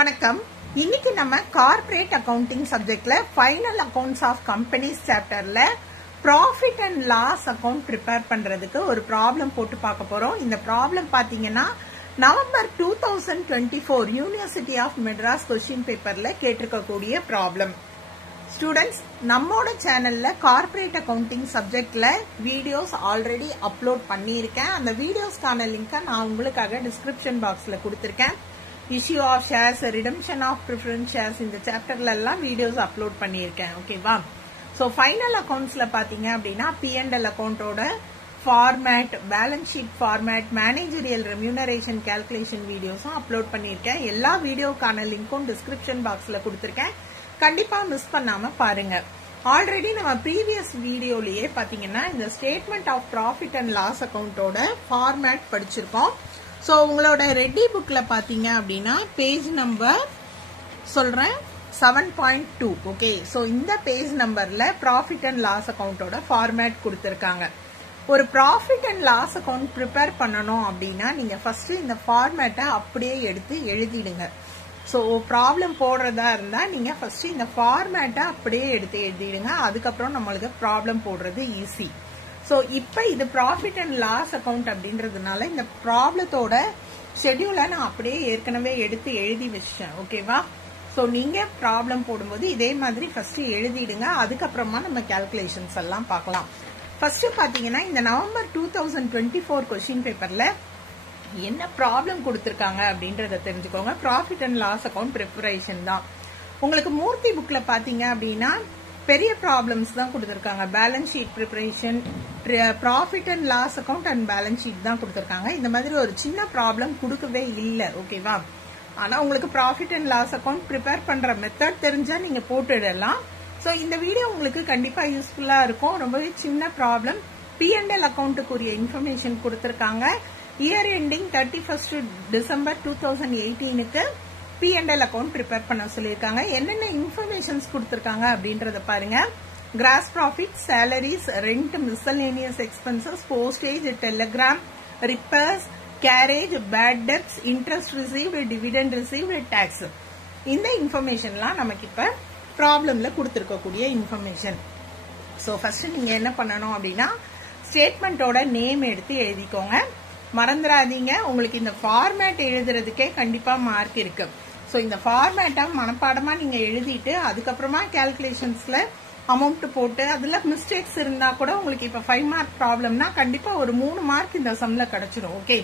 வணக்கம். இன்னைக்கு நம்ம கார்ப்பரேட் அக்கவுண்டிங் சப்ஜெக்ட்ல ஃபைனல் அக்கவுண்ட்ஸ் ஆஃப் கம்பெனிஸ் சாப்டர்ல profit and loss account prepare பண்றதுக்கு ஒரு ப்ராப்ளம் போட்டு பார்க்க போறோம். இந்த ப்ராப்ளம் பாத்தீங்கன்னா November 2024 university of Madras question பேப்பர்ல கேட்டிருக்கக்கூடிய ப்ராப்ளம். ஸ்டூடெண்ட்ஸ், நம்மோட சேனல்ல கார்ப்பரேட் அக்கவுண்டிங் சப்ஜெக்ட்ல வீடியோஸ் ஆல்ரெடி அப்லோட் பண்ணியிருக்கேன். அந்த வீடியோஸ்க்கான லிங்கை நான் உங்களுக்காக டிஸ்கிரிப்ஷன் பாக்ஸ்ல கொடுத்திருக்கேன். Issue of shares, redemption of preference shares, இந்த சாப்டர்ல எல்லாம் வீடியோஸ் அப்லோட் பண்ணியிருக்கேன். ஓகேவா? ஸோ ஃபைனல் அக்கவுண்ட்ஸ்ல பாத்தீங்க அப்படின்னா P&L அக்கவுண்டோட format, balance sheet format, managerial remuneration calculation வீடியோஸும் அப்லோட் பண்ணியிருக்கேன். எல்லா வீடியோக்கான லிங்க்கும் டிஸ்கிரிப்ஷன் பாக்ஸ்ல கொடுத்திருக்கேன். கண்டிப்பா மிஸ் பண்ணாம பாருங்க. ஆல்ரெடி நம்ம ப்ரீவியஸ் வீடியோலயே பாத்தீங்கன்னா இந்த statement of profit and loss அக்கவுண்டோட ஃபார்மேட் படிச்சிருக்கோம். ஸோ உங்களோட ரெட்டி புக்ல பாத்தீங்க அப்படின்னா பேஜ் நம்பர் சொல்றேன் 7.2. ஓகே, ஸோ இந்த பேஜ் நம்பர்ல ப்ராஃபிட் அண்ட் லாஸ் அக்கவுண்டோட ஃபார்மேட் கொடுத்திருக்காங்க. ஒரு profit and loss account prepare பண்ணணும் அப்படின்னா நீங்க ஃபர்ஸ்ட் இந்த ஃபார்மேட்டை அப்படியே எடுத்து எழுதிடுங்க. ஸோ ப்ராப்ளம் போடுறதா இருந்தா நீங்க ஃபர்ஸ்ட் இந்த ஃபார்மேட்டை அப்படியே எடுத்து எழுதிடுங்க. அதுக்கப்புறம் நம்மளுக்கு ப்ராப்ளம் போடுறது ஈஸி. ஸோ இப்போ இது ப்ராஃபிட் அண்ட் லாஸ் அக்கவுண்ட் அப்படின்றதுனால இந்த ப்ராப்ளத்தோட ஷெட்யூலை நான் அப்படியே ஏற்கனவே எடுத்து எழுதி வச்சிட்டேன். ஓகேவா? ஸோ நீங்க ப்ராப்ளம் போடும்போது இதே மாதிரி ஃபர்ஸ்ட் எழுதிடுங்க. அதுக்கப்புறமா நம்ம கால்குலேஷன்ஸ் எல்லாம் பார்க்கலாம். ஃபர்ஸ்ட் பாத்தீங்கன்னா இந்த நவம்பர் 2024 கொஸ்டின் பேப்பர்ல என்ன ப்ராப்ளம் கொடுத்திருக்காங்க அப்படின்றத தெரிஞ்சுக்கோங்க. Profit and loss account preparation தான். உங்களுக்கு மூர்த்தி புக்ல பாத்தீங்க அப்படின்னா பெரிய ப்ராப்ளம்ஸ் தான் கொடுத்திருக்காங்க. Balance sheet preparation, profit and loss account and balance sheet தான் கொடுத்திருக்காங்க. இந்த மாதிரி ஒரு சின்ன ப்ராப்ளம் கொடுக்கவே இல்லை. ஓகேவா? ஆனா உங்களுக்கு profit and loss account prepare பண்ற மெத்தட் தெரிஞ்சா நீங்க போட்டுடலாம். ஸோ இந்த வீடியோ உங்களுக்கு கண்டிப்பா யூஸ்ஃபுல்லா இருக்கும். ரொம்பவே சின்ன ப்ராப்ளம். P&L அக்கவுண்ட்டுக்குரிய இன்ஃபர்மேஷன் கொடுத்திருக்காங்க. இயர் எண்டிங் 31 டிசம்பர் 2018க்கு P&L அக்கவுண்ட் ப்ரிப்பேர் பண்ண சொல்லியிருக்காங்க. என்னென்ன இன்ஃபர்மேஷன்ஸ் கொடுத்திருக்காங்க அப்படின்றத பாருங்க. Gross profit, salaries, rent, miscellaneous expenses, postage, telegram, repairs, carriage, bad debts, interest received, dividend received, tax. இந்த இன்ஃபர்மேஷன்லாம் நமக்கு இப்ப ப்ராப்ளம்ல கொடுத்திருக்கக்கூடிய இன்ஃபர்மேஷன். ஸோ ஃபர்ஸ்ட் நீங்க என்ன பண்ணணும் அப்படின்னா ஸ்டேட்மெண்டோட நேம் எடுத்து எழுதிக்கோங்க. மறந்துடாதீங்க, உங்களுக்கு இந்த ஃபார்மேட் எழுதுறதுக்கே கண்டிப்பா மார்க் இருக்கு. ஸோ இந்த ஃபார்மேட்டை மனப்பாடமா நீங்க எழுதிட்டு அதுக்கப்புறமா கால்குலேஷன்ஸ்ல அமௌண்ட் போட்டு அதுல மிஸ்டேக்ஸ் இருந்தா கூட உங்களுக்கு இப்ப 5 மார்க் ப்ராப்ளம்னா கண்டிப்பா ஒரு 3 மார்க் இந்த சம்ல கிடைச்சிடும். ஓகே,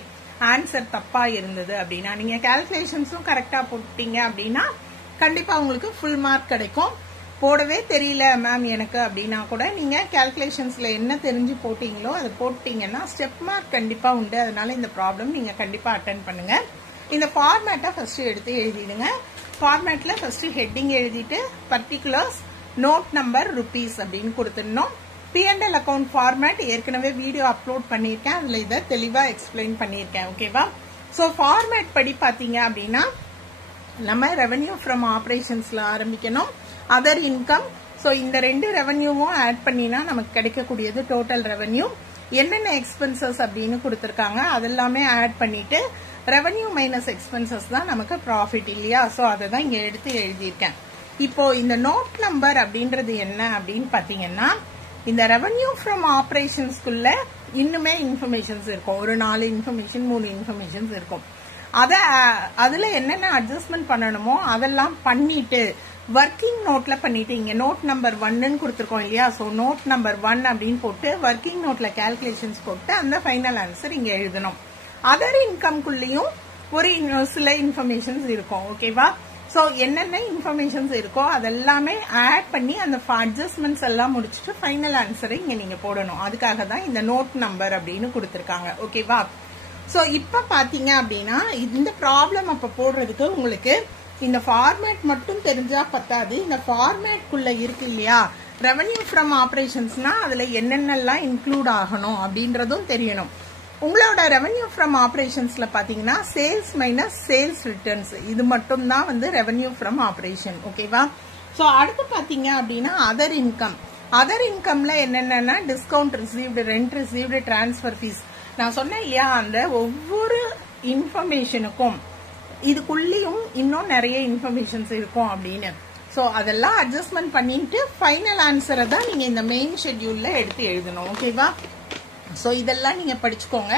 ஆன்சர் தப்பா இருந்தது அப்படின்னா நீங்க கால்குலேஷன்ஸும் கரெக்டா போட்டீங்க அப்படின்னா கண்டிப்பா உங்களுக்கு ஃபுல் மார்க் கிடைக்கும். போடவே தெரியல மேம் எனக்கு அப்படின்னா கூட நீங்க கால்குலேஷன்ஸ்ல என்ன தெரிஞ்சு போட்டீங்களோ அதை போட்டீங்கன்னா ஸ்டெப் மார்க் கண்டிப்பா உண்டு. அதனால இந்த ப்ராப்ளம் நீங்க கண்டிப்பா அட்டென்ட் பண்ணுங்க. இந்த ஃபார்மேட்டை ஃபர்ஸ்ட் எடுத்து எழுதிடுங்க. ஃபார்மேட்ல ஃபர்ஸ்ட் ஹெட்டிங் எழுதிட்டு பர்டிகுலர்ஸ், நோட் நம்பர், ருபீஸ் அப்படின்னு கொடுத்துடணும். P&L அக்கவுண்ட் ஃபார்மேட் ஏற்கனவே வீடியோ அப்லோட் பண்ணியிருக்கேன். அதுல இதை தெளிவா எக்ஸ்பிளைன் பண்ணியிருக்கேன். ஓகேவா? ஸோ ஃபார்மேட் படி பாத்தீங்க அப்படின்னா நம்ம ரெவென்யூ ஃப்ரம் ஆபரேஷன்ஸ்ல ஆரம்பிக்கணும். அதர் இன்கம், ஸோ இந்த 2 ரெவென்யூவும் ஆட் பண்ணினா நமக்கு கிடைக்கக்கூடியது டோட்டல் ரெவென்யூ. என்னென்ன எக்ஸ்பென்சஸ் அப்படின்னு கொடுத்திருக்காங்க அதெல்லாமே ஆட் பண்ணிட்டு ரெவென்யூ மைனஸ் எக்ஸ்பென்சஸ் தான் நமக்கு ப்ராஃபிட் இல்லையா? ஸோ அதை தான் இங்க எடுத்து எழுதியிருக்கேன். இப்போ இந்த நோட் நம்பர் அப்படின்றது என்ன அப்படின்னு பாத்தீங்கன்னா இந்த ரெவென்யூ ஃப்ரம் ஆபரேஷன்ஸ்குள்ள இன்னுமே இன்ஃபர்மேஷன்ஸ் இருக்கும். ஒரு 4 இன்ஃபர்மேஷன் 3 இன்ஃபர்மேஷன்ஸ் இருக்கும். அதுல என்னென்ன அட்ஜஸ்ட்மெண்ட் பண்ணணுமோ அதெல்லாம் பண்ணிட்டு ஒர்க்கிங் நோட்ல பண்ணிட்டு இங்க நோட் நம்பர் 1ன்னு கொடுத்திருக்கோம் இல்லையா? சோ நோட் நம்பர் 1 அப்படின்னு போட்டு ஒர்க்கிங் நோட்ல கால்குலேஷன்ஸ் போட்டு அந்த ஃபைனல் ஆன்சர் இங்க எழுதணும். அதர் இன்கம்குள்ளயும் ஒரு சில இன்ஃபர்மேஷன்ஸ் இருக்கும். ஓகேவா? சோ என்னென்ன இன்ஃபர்மேஷன்ஸ் இருக்கோ அதெல்லாமே ஆட் பண்ணி அந்த அட்ஜஸ்ட்மெண்ட்ஸ் எல்லாம் முடிச்சுட்டு ஃபைனல் ஆன்சரை இங்க நீங்க போடணும். அதுக்காக தான் இந்த நோட் நம்பர் அப்படின்னு கொடுத்திருக்காங்க. ஓகேவா? சோ இப்ப பாத்தீங்க அப்படின்னா இந்த ப்ராப்ளம் அப்ப போடுறதுக்கு உங்களுக்கு இந்த ஃபார்மேட் மட்டும் தெரிஞ்சா பத்தாது. இந்த ஃபார்மேட் குள்ள இருக்கு இல்லையா ரெவென்யூ ஃப்ரம் ஆபரேஷன்ஸ்னா அதுல என்னென்னலாம் இன்க்ளூட் ஆகணும் அப்படின்றதும் தெரியணும். உங்களோட ரெவென்யூ ஃப்ரம் ஆபரேஷன்ஸ்ல பாத்தீங்கன்னா சேல்ஸ் மைனஸ் சேல்ஸ் ரிட்டர்ன்ஸ் இது மட்டும் தான் வந்து ரெவென்யூ ஃப்ரம் ஆபரேஷன். ஓகேவா? சோ அடுத்து பாத்தீங்க அப்படின்னா அதர் இன்கம். அதர் இன்கம்ல என்னென்னா discount received, rent received, transfer fees. நான் சொன்னேன் இல்லையா அந்த ஒவ்வொரு இன்ஃபர்மேஷனுக்கும் இதுக்குள்ளேயும் இன்னும் நிறைய இன்ஃபர்மேஷன்ஸ் இருக்கும் அப்படின்னு. ஸோ அதெல்லாம் அட்ஜஸ்ட்மெண்ட் பண்ணிட்டு ஃபைனல் ஆன்சரை தான் நீங்க இந்த மெயின் ஷெட்யூல்ல எடுத்து எழுதணும். ஓகேவா? ஸோ இதெல்லாம் நீங்க படிச்சுக்கோங்க.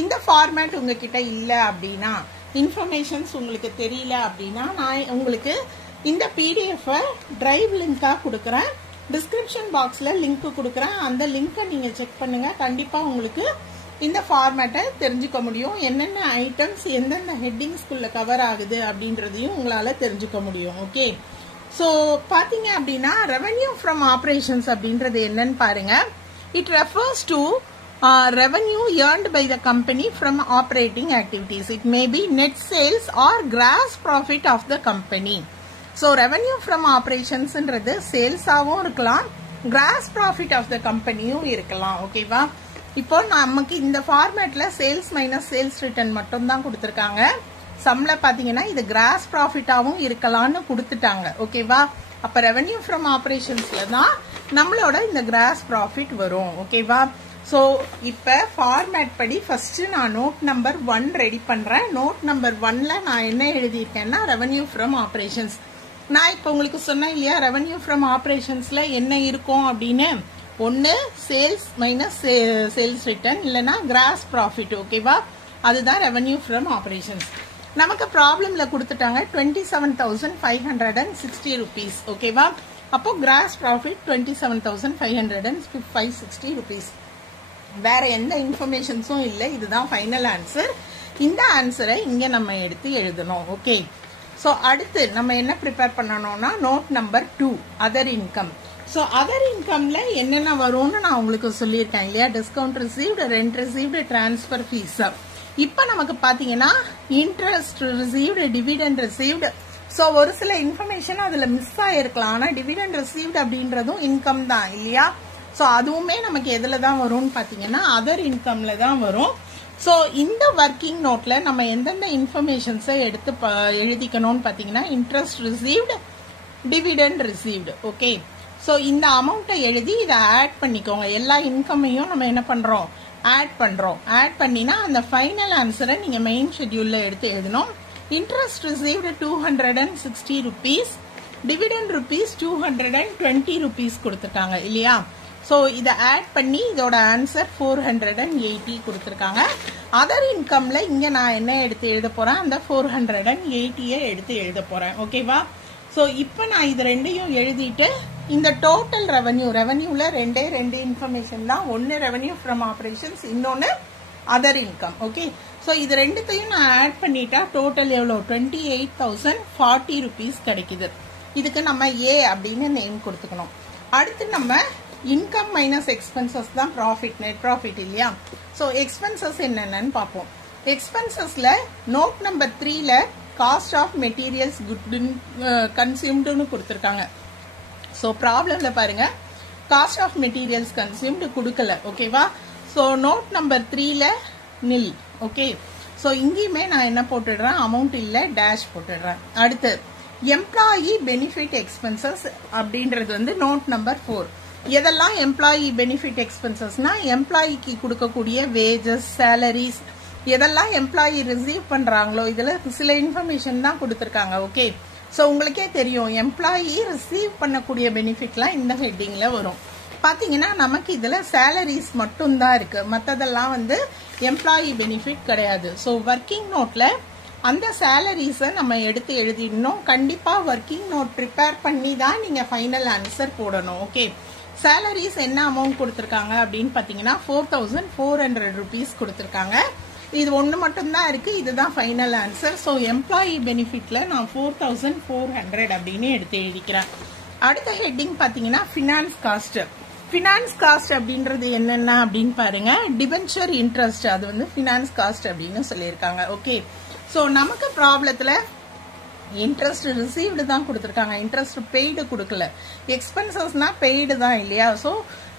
இந்த ஃபார்மேட் உங்ககிட்ட இல்லை அப்படின்னா, இன்ஃபர்மேஷன்ஸ் உங்களுக்கு தெரியல அப்படின்னா, நான் உங்களுக்கு இந்த PDF டிரைவ் லிங்கா கொடுக்குறேன். டிஸ்கிரிப்ஷன் பாக்ஸ்ல லிங்க் கொடுக்குறேன். அந்த லிங்கை நீங்க செக் பண்ணுங்க. கண்டிப்பா உங்களுக்கு இந்த ஃபார்மேட்டை தெரிஞ்சுக்க முடியும். என்னென்ன ஐட்டம்ஸ் எந்தெந்த ஹெட்டிங்ஸ்குள்ள கவர் ஆகுது அப்படின்றதையும் உங்களால தெரிஞ்சுக்க முடியும். ஓகே, ஸோ பாத்தீங்க அப்படின்னா ரெவென்யூ ஃப்ரம் ஆப்ரேஷன்ஸ் அப்படின்றது என்னன்னு பாருங்க. It refers to revenue earned by the company from operating activities. It may be net sales or gross profit of the company. So revenue from operations ன்றது sales ஆவும் இருக்கலாம், gross profit of the companyயும் இருக்கலாம். ஓகேவா? இப்போ நமக்கு இந்த ஃபார்மேட்ல sales minus sales return மட்டும் தான் கொடுத்திருக்காங்க. சம்ல பாத்தீங்கன்னா இது கிராஸ் ப்ராஃபிட்டாவும் இருக்கலாம்னு கொடுத்துட்டாங்க. ஓகேவா? அப்ப ரெவென்யூ ஃப்ரம் ஆபரேஷன்ஸ்ல தான் நம்மளோட இந்த கிராஸ் ப்ராஃபிட் வரும். ஓகேவா? ஸோ இப்போ ஃபார்மேட் படி ஃபர்ஸ்ட் நான் நோட் நம்பர் 1 ரெடி பண்றேன். நோட் நம்பர் 1ல நான் என்ன எழுதியிருக்கேன்னா ரெவென்யூ ஃப்ரம் ஆபரேஷன்ஸ். நான் இப்போ உங்களுக்கு சொன்னேன் இல்லையா, ரெவென்யூ ஃப்ரம் ஆபரேஷன்ஸ்ல என்ன இருக்கும் அப்படின்னு. ஒன்னு சேல்ஸ் மைனஸ் சேல்ஸ் ரிட்டர்ன், இல்லைன்னா கிராஸ் ப்ராஃபிட். ஓகேவா? அதுதான் ரெவென்யூ ஃப்ரம் ஆபரேஷன்ஸ். நமக்கு ப்ராப்ளம்ல கொடுத்துட்டாங்க 27,560 rupees. ஓகேவா? அப்போ கிராஸ் ப்ராஃபிட் 27,560 rupees. வேற எந்த இன்ஃபர்மேஷன்ஸும் இல்லை. இதுதான் ஃபைனல் ஆன்சர். இந்த ஆன்சரை இங்க நம்ம எடுத்து எழுதணும். ஓகே, ஸோ அடுத்து நம்ம என்ன ப்ரிப்பேர் பண்ணணும்னா note number 2 other income. So other இன்கம்ல என்னென்ன வரும்னு நான் உங்களுக்கு சொல்லியிருக்கேன் இல்லையா. Discount received, rent received, transfer fees. இப்போ நமக்கு பாத்தீங்கன்னா interest received, dividend received. So ஒரு சில இன்ஃபர்மேஷன் அதுல மிஸ் ஆயிருக்கலாம். ஆனா டிவிடெண்ட் ரிசீவ்டு அப்படின்றதும் இன்கம் தான் இல்லையா. ஸோ அதுவுமே நமக்கு எதுல தான் வரும்னு பாத்தீங்கன்னா அதர் இன்கம்ல தான் வரும். ஸோ இந்த ஒர்க்கிங் நோட்ல நம்ம எந்தெந்த இன்ஃபர்மேஷன்ஸை எடுத்து எழுதிக்கணும்னு பாத்தீங்கன்னா interest received, dividend received. Okay, so இந்த அமௌண்ட்டை எழுதி இதை ஆட் பண்ணிக்கோங்க. எல்லா இன்கமையும் நம்ம என்ன பண்றோம், ஆட் பண்றோம். ஆட் பண்ணினா அந்த ஃபைனல் ஆன்சரை நீங்க மெயின் ஷெட்யூல்ல எடுத்து எழுதணும். Interest received 260 rupees, dividend rupees 220 rupees கொடுத்துருக்காங்க இல்லையா. ஸோ இதை ஆட் பண்ணி இதோட ஆன்சர் 480 கொடுத்துருக்காங்க. அதர் இன்கம்ல இங்க நான் என்ன எடுத்து எழுத போறேன், அந்த 480 எடுத்து எழுத போறேன். ஓகேவா? ஸோ இப்போ நான் இது ரெண்டையும் எழுதிட்டு இந்த டோட்டல் ரெவென்யூல ரெண்டே இன்ஃபர்மேஷன் தான். ஒன்னு ரெவென்யூ ஃப்ரம் ஆபரேஷன்ஸ், இன்னொன்னு அதர் இன்கம். ஓகே, ஸோ இது ரெண்டுத்தையும் நான் ஆட் பண்ணிட்டா டோட்டல் எவ்வளோ 28,040 rupees கிடைக்குது. இதுக்கு நம்ம ஏ அப்படின்னு நேம் கொடுத்துக்கணும். அடுத்து நம்ம இன்கம் மைனஸ் எக்ஸ்பென்சஸ் தான் ப்ராஃபிட், நெட் ப்ராஃபிட் இல்லையா. ஸோ எக்ஸ்பென்சஸ் என்னென்னு பார்ப்போம். எக்ஸ்பென்சஸ்ல நோட் நம்பர் 3ல காஸ்ட் ஆஃப் மெட்டீரியல்ஸ் குட் கன்சியூம்டுன்னு கொடுத்துருக்காங்க. ஸோ ப்ராப்ளம்ல பாருங்க காஸ்ட் ஆஃப் மெட்டீரியல்ஸ் கன்சியூம்டு கொடுக்கல. ஓகேவா? ஸோ நோட் நம்பர் 3ல நில். ஓகே, ஸோ இங்கேயுமே நான் என்ன போட்டுடுறேன், அமௌண்ட் இல்லை, டேஷ் போட்டுடுறேன். அடுத்து எம்ப்ளாயி பெனிஃபிட் எக்ஸ்பென்சஸ் அப்படின்றது வந்து நோட் நம்பர் 4. எதெல்லாம் எம்ப்ளாயி பெனிஃபிட் எக்ஸ்பென்சஸ்னா எம்ப்ளாயிக்கு கொடுக்கக்கூடிய வேஜஸ், சேலரிஸ், எதெல்லாம் எம்ப்ளாயி ரிசீவ் பண்றாங்களோ இதுல சில இன்ஃபர்மேஷன் தான் கொடுத்துருக்காங்க. ஓகே, ஸோ உங்களுக்கே தெரியும் எம்ப்ளாயி ரிசீவ் பண்ணக்கூடிய பெனிஃபிட்லாம் இந்த ஹெட்டிங்ல வரும். பாத்தீங்கன்னா நமக்கு இதுல சேலரிஸ் மட்டும் தான் இருக்கு, மற்றதெல்லாம் வந்து எம்ப்ளாயி பெனிஃபிட் கிடையாது. ஸோ ஒர்க்கிங் நோட்ல அந்த சேலரிஸை நம்ம எடுத்து எழுதிடணும். கண்டிப்பா ஒர்க்கிங் நோட் ப்ரிப்பேர் பண்ணி தான் நீங்க ஃபைனல் ஆன்சர் போடணும். ஓகே, சேலரிஸ் என்ன அமௌண்ட் கொடுத்துருக்காங்க அப்படின்னு பாத்தீங்கன்னா 4,400 rupees கொடுத்துருக்காங்க. இது ஒன்று மட்டும்தான் இருக்கு, இதுதான் ஃபைனல் ஆன்சர். ஸோ எம்ப்ளாயி பெனிஃபிட்ல நான் 4,400 அப்படின்னு எடுத்து எழுதிக்கிறேன். அடுத்த ஹெட்டிங் பாத்தீங்கன்னா ஃபினான்ஸ் காஸ்ட். ஃபினான்ஸ் காஸ்ட் அப்படின்றது என்னென்ன அப்படின்னு பாருங்க, டிபென்ச்சர் இன்ட்ரெஸ்ட், அது வந்து ஃபினான்ஸ் காஸ்ட் அப்படின்னு சொல்லியிருக்காங்க. ஓகே, ஸோ நமக்கு ப்ராப்ளத்துல இன்ட்ரெஸ்ட் ரிசீவ்டு தான் கொடுத்துருக்காங்க, இன்ட்ரெஸ்ட் பெய்டு கொடுக்கல. எக்ஸ்பென்சஸ்னா பெய்டு தான் இல்லையா. ஸோ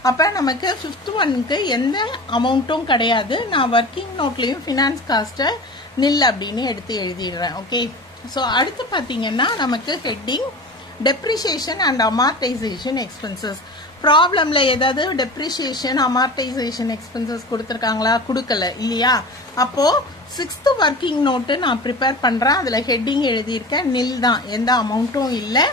அப்ப நமக்கு 5th ஒன்னுக்கு எந்த அமௌண்ட்டும் கிடையாது. நான் ஒர்க்கிங் நோட்லயும் ஃபினான்ஸ் காஸ்ட்டை நில் அப்படின்னு எடுத்து எழுதிடுறேன். ஓகே, ஸோ அடுத்து பாத்தீங்கன்னா நமக்கு heading depreciation and amortisation expenses. ப்ராப்ளம்ல ஏதாவது டெப்ரிசியேஷன் அமார்டைசேஷன் எக்ஸ்பென்சஸ் கொடுத்துருக்காங்களா? கொடுக்கல இல்லையா? அப்போ 6th ஒர்க்கிங் நோட்டு நான் ப்ரிப்பேர் பண்றேன். அதுல ஹெட்டிங் எழுதியிருக்கேன், நில் தான், எந்த அமௌண்ட்டும் இல்லை.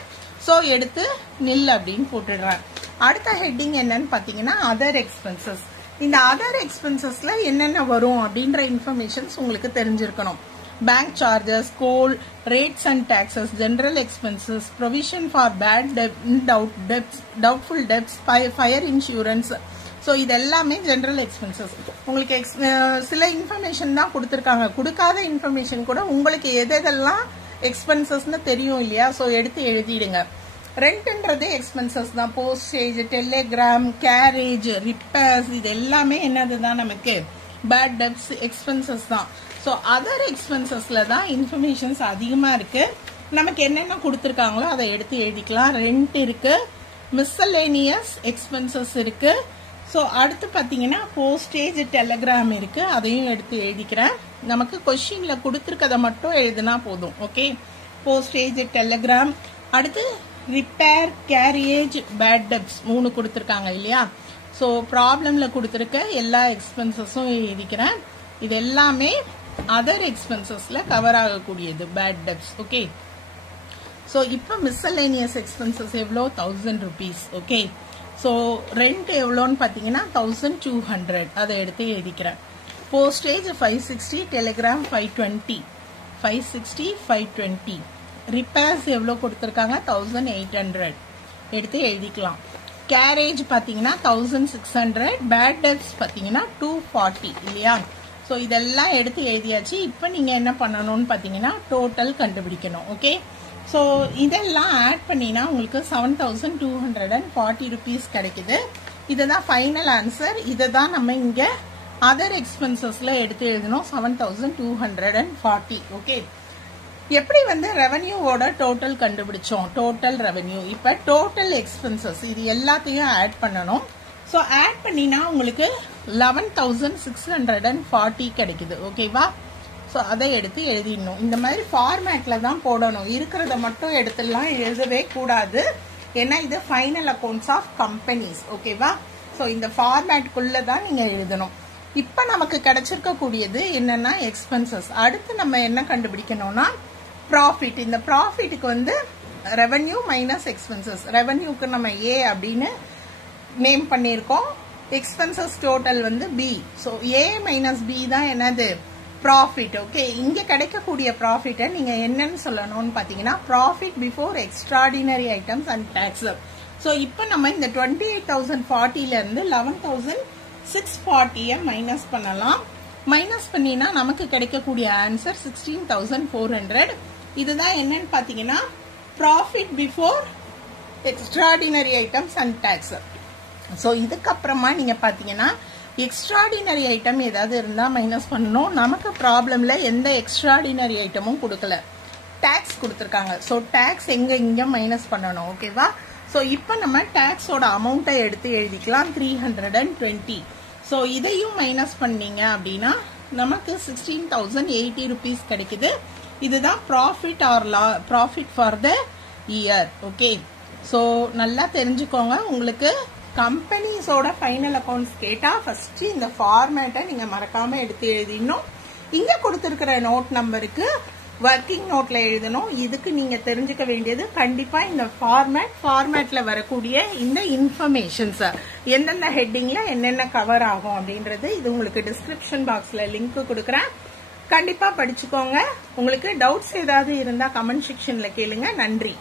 ஸோ எடுத்து நில் அப்படின்னு போட்டுடுறேன். அடுத்த ஹெட்டிங் என்னன்னு பாத்தீங்கன்னா அதர் எக்ஸ்பென்சஸ். இந்த அதர் எக்ஸ்பென்சஸ்ல என்னென்ன வரும் அப்படின்ற இன்ஃபர்மேஷன்ஸ் உங்களுக்கு தெரிஞ்சிருக்கணும். Bank charges, goal, rates and taxes, general expenses, provision for bad debts, doubtful debts, fire insurance. So இது எல்லாமே ஜென்ரல் எக்ஸ்பென்சஸ். உங்களுக்கு சில இன்ஃபர்மேஷன் தான் கொடுத்துருக்காங்க. கொடுக்காத இன்ஃபர்மேஷன் கூட உங்களுக்கு எதெல்லாம் எக்ஸ்பென்சஸ்ன்னு தெரியும் இல்லையா? ஸோ எடுத்து எழுதிடுங்க. ரெண்ட்ன்றது எக்ஸ்பென்சஸ் தான். போஸ்டேஜ், டெலிகிராம், கேரேஜ், ரிப்பேர்ஸ், இது எல்லாமே என்னதுதான் நமக்கு பேட் டெப்ஸ் எக்ஸ்பென்சஸ் தான். ஸோ அதர் எக்ஸ்பென்சஸ்ல தான் இன்ஃபர்மேஷன்ஸ் அதிகமா இருக்கு. நமக்கு என்னென்ன கொடுத்துருக்காங்களோ அதை எடுத்து எழுதிக்கலாம். ரெண்ட் இருக்கு, மிஸ்சலேனியஸ் எக்ஸ்பென்சஸ் இருக்கு. ஸோ அடுத்து பார்த்தீங்கன்னா போஸ்டேஜ், டெலிகிராம் இருக்கு, அதையும் எடுத்து எழுதிக்கிறேன். நமக்கு கொஸ்டின்ல கொடுத்துருக்கதை மட்டும் எழுதினா போதும். Okay, postage, Telegram. அடுத்து ரிப்பேர், கேரியேஜ், பேட் டெப்ஸ் 3 கொடுத்துருக்காங்க இல்லையா? ஸோ ப்ராப்ளம்ல கொடுத்துருக்க எல்லா எக்ஸ்பென்சஸும் எழுதிக்கிறேன். இது எல்லாமே அதர் எக்ஸ்பென்சஸ்ல கவர் ஆகக்கூடியது, பேட் டெப்ஸ். ஓகே, ஸோ இப்போ மிஸ்சலேனியஸ் எக்ஸ்பென்சஸ் எவ்வளோ? 1000 rupees. ஓகே, ஸோ ரெண்ட் எவ்வளோன்னு பார்த்தீங்கன்னா 1200. அதை எடுத்து எழுதிக்கிறேன். Postage 560, Telegram 520, 560, 520. ரிப்பேர்ஸ் எவ்வளோ கொடுத்துருக்காங்க? 1800. எடுத்து எழுதிக்கலாம். கேரேஜ் பார்த்தீங்கன்னா 1600, பேட் டெப்ஸ் பார்த்தீங்கன்னா 240 இல்லையா? ஸோ இதெல்லாம் எடுத்து எழுதியாச்சு. இப்போ நீங்க என்ன பண்ணணும்னு பார்த்தீங்கன்னா டோட்டல் கண்டுபிடிக்கணும். ஓகே, ஸோ இதெல்லாம் ஆட் பண்ணினா உங்களுக்கு 7240 rupees கிடைக்குது. இதுதான் ஃபைனல் ஆன்சர். இதை தான் நம்ம இங்க அதர் எக்ஸ்பென்சஸ்ல எடுத்து எழுதணும், 7240. ஓகே, எப்படி ரெவன்யூவோட டோட்டல் கண்டுபிடிச்சோம்? Total revenue. இப்ப டோட்டல் எக்ஸ்பென்சஸ் இது எல்லாத்தையும் ஆட் பண்ணணும். ஸோ ஆட் பண்ணினா உங்களுக்கு 11640 கிடைக்குது. ஓகேவா? ஸோ அதை எடுத்து எழுதிடணும். இந்த மாதிரி ஃபார்மேட்ல தான் போடணும். இருக்கிறத மட்டும் எடுத்துலாம் எழுதவே கூடாது. ஏன்னா இது ஃபைனல் அக்கௌண்ட்ஸ் ஆஃப் கம்பெனிஸ். ஓகேவா? ஸோ இந்த ஃபார்மேட்குள்ள தான் நீங்க எழுதணும். இப்ப நமக்கு கிடைச்சிருக்க கூடியது என்னன்னா எக்ஸ்பென்சஸ். அடுத்து நம்ம என்ன கண்டுபிடிக்கணும்னா ப்ராஃபிட். இந்த ப்ராஃபிட்டுக்கு ரெவன்யூ மைனஸ் எக்ஸ்பென்சஸ். ரெவன்யூக்கு நம்ம ஏ அப்படின்னு நேம் பண்ணியிருக்கோம். Expenses total B. So A minus B தான் என்னது? ப்ராஃபிட். ஓகே, இங்க கிடைக்கக்கூடிய ப்ராஃபிட்டை நீங்க என்னன்னு சொல்லணும்னு பாத்தீங்கன்னா profit before extraordinary items and tax. So இப்போ நம்ம இந்த 28,040ல இருந்து 11,640 மைனஸ் பண்ணலாம். மைனஸ் பண்ணினா நமக்கு கிடைக்கக்கூடிய ஆன்சர் 16,400. இதுதான் என்னன்னு பாத்தீங்கன்னா profit before extraordinary items and tax. So இதுக்கப்புறமா நீங்க பாத்தீங்கன்னா எக்ஸ்ட்ராடினரி ஐட்டம் ஏதாவது இருந்தா மைனஸ் பண்ணணும். நமக்கு ப்ராப்ளம்ல எந்த எக்ஸ்ட்ராடினரி ஐட்டமும் கொடுக்கல, டாக்ஸ் கொடுத்துருக்காங்க. ஸோ டாக்ஸ் இங்க மைனஸ் பண்ணணும். ஓகேவா? ஸோ இப்போ நம்ம டாக்ஸோட அமௌண்ட்டை எடுத்து எழுதிக்கலாம், 320. ஸோ இதையும் மைனஸ் பண்ணீங்க அப்படின்னா நமக்கு 16,080 rupees கிடைக்குது. இதுதான் profit R profit for the year. Okay, so நல்லா தெரிஞ்சுக்கோங்க. உங்களுக்கு கம்பெனிஸோட ஃபைனல் அக்கௌண்ட்ஸ் கேட்டா ஃபர்ஸ்ட் இந்த ஃபார்மேட்டை நீங்க மறக்காம எடுத்து எழுதிடணும். இங்க கொடுத்திருக்கிற நோட் நம்பருக்கு ஒர்க்கிங் நோட்ல எழுதணும். இதுக்கு நீங்க தெரிஞ்சுக்க வேண்டியது கண்டிப்பா இந்த ஃபார்மேட்ல வரக்கூடிய இந்த இன்ஃபர்மேஷன்ஸ், எந்தெந்த ஹெட்டிங்ல என்னென்ன கவர் ஆகும் அப்படின்றது இது உங்களுக்கு டிஸ்கிரிப்ஷன் பாக்ஸ்ல லிங்க் கொடுக்குறேன். கண்டிப்பா படிச்சுக்கோங்க. உங்களுக்கு டவுட்ஸ் ஏதாவது இருந்தா கமெண்ட் செக்ஷன்ல கேளுங்க. நன்றி.